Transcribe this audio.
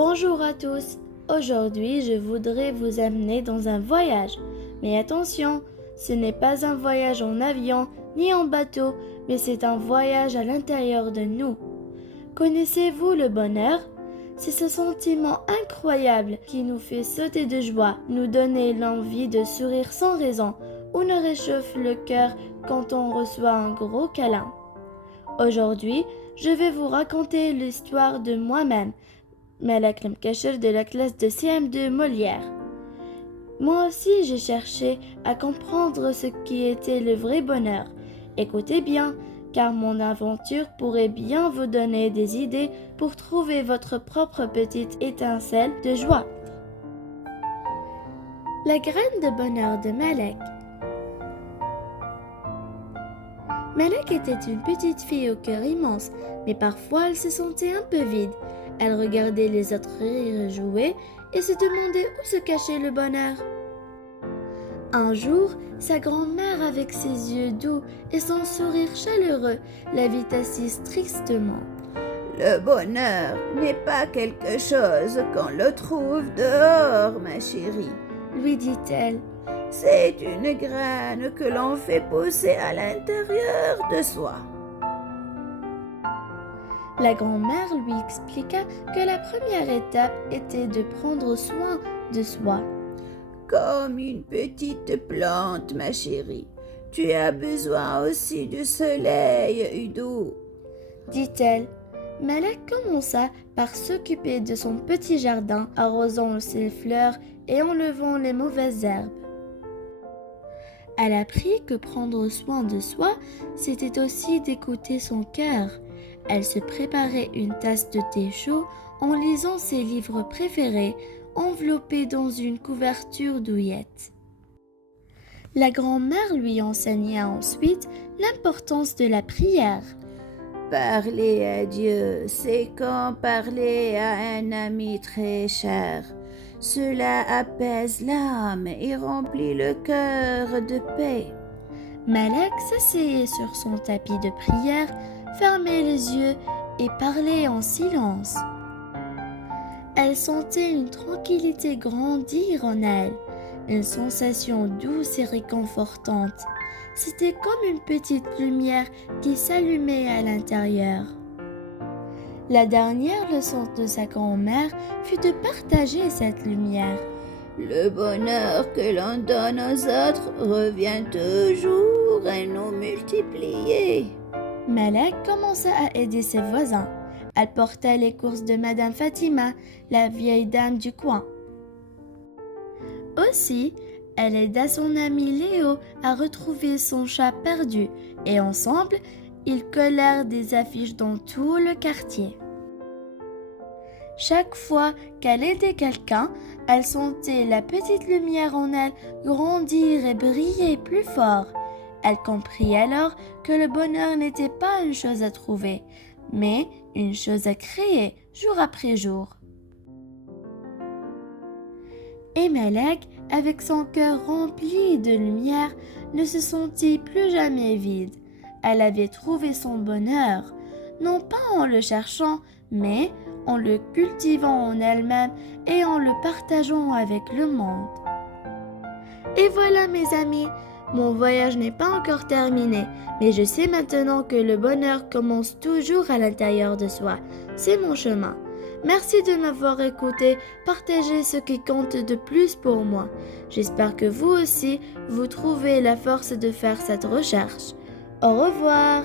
Bonjour à tous. Aujourd'hui, je voudrais vous amener dans un voyage. Mais attention, ce n'est pas un voyage en avion ni en bateau, mais c'est un voyage à l'intérieur de nous. Connaissez-vous le bonheur? C'est ce sentiment incroyable qui nous fait sauter de joie, nous donner l'envie de sourire sans raison ou nous réchauffe le cœur quand on reçoit un gros câlin. Aujourd'hui, je vais vous raconter l'histoire de moi-même, Malak Lemkacher de la classe de CM2 Molière. Moi aussi, j'ai cherché à comprendre ce qui était le vrai bonheur. Écoutez bien, car mon aventure pourrait bien vous donner des idées pour trouver votre propre petite étincelle de joie. La graine de bonheur de Malak. Malak était une petite fille au cœur immense, mais parfois elle se sentait un peu vide. Elle regardait les autres rire et jouer et se demandait où se cachait le bonheur. Un jour, sa grand-mère, avec ses yeux doux et son sourire chaleureux, l'invite assise tristement. Le bonheur n'est pas quelque chose qu'on le trouve dehors, ma chérie, lui dit-elle. C'est une graine que l'on fait pousser à l'intérieur de soi. La grand-mère lui expliqua que la première étape était de prendre soin de soi. Comme une petite plante, ma chérie, tu as besoin aussi du soleil doux, dit-elle. Malak commença par s'occuper de son petit jardin, arrosant ses fleurs et enlevant les mauvaises herbes. Elle apprit que prendre soin de soi, c'était aussi d'écouter son cœur. Elle se préparait une tasse de thé chaud en lisant ses livres préférés, enveloppés dans une couverture douillette. La grand-mère lui enseigna ensuite l'importance de la prière. Parler à Dieu, c'est comme parler à un ami très cher. Cela apaise l'âme et remplit le cœur de paix. Malak s'asseyait sur son tapis de prière, fermait les yeux et parlait en silence. Elle sentait une tranquillité grandir en elle, une sensation douce et réconfortante. C'était comme une petite lumière qui s'allumait à l'intérieur. La dernière leçon de sa grand-mère fut de partager cette lumière. Le bonheur que l'on donne aux autres revient toujours à nous multiplier. Malak commença à aider ses voisins. Elle porta les courses de Madame Fatima, la vieille dame du coin. Aussi, elle aida son ami Léo à retrouver son chat perdu et ensemble, ils collèrent des affiches dans tout le quartier. Chaque fois qu'elle aidait quelqu'un, elle sentait la petite lumière en elle grandir et briller plus fort. Elle comprit alors que le bonheur n'était pas une chose à trouver, mais une chose à créer jour après jour. Et Malak, avec son cœur rempli de lumière, ne se sentit plus jamais vide. Elle avait trouvé son bonheur, non pas en le cherchant, mais en le cultivant en elle-même et en le partageant avec le monde. Et voilà mes amis, mon voyage n'est pas encore terminé, mais je sais maintenant que le bonheur commence toujours à l'intérieur de soi. C'est mon chemin. Merci de m'avoir écouté, partagez ce qui compte de plus pour moi. J'espère que vous aussi, vous trouvez la force de faire cette recherche. Au revoir.